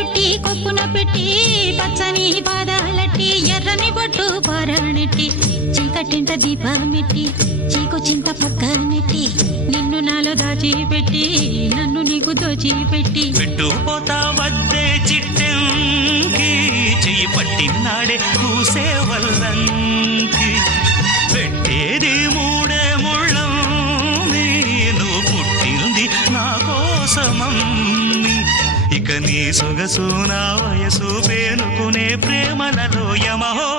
చుట్టి కొప్పున పెట్టి పచ్చని పాదాలట్టి ఎర్రని బొట్టు పారాణెట్టి చీకటింట దీపమెట్టి చీకు చింత పక్క నెట్టి నిన్ను నాలో దాచిపెట్టి నన్ను నీకు దోచిపెట్టి పెట్టుపోతా వద్దే చిట్టంకి చెయ్యి పట్టినాడే కూసే వల్లంకి పెట్టేది మూడే ముళ్ళం నువ్వు పుట్టింది నా కోసమమ్మి ఇక నీ సొగసు నా వయసు పేనుకునే ప్రేమలలో యమహో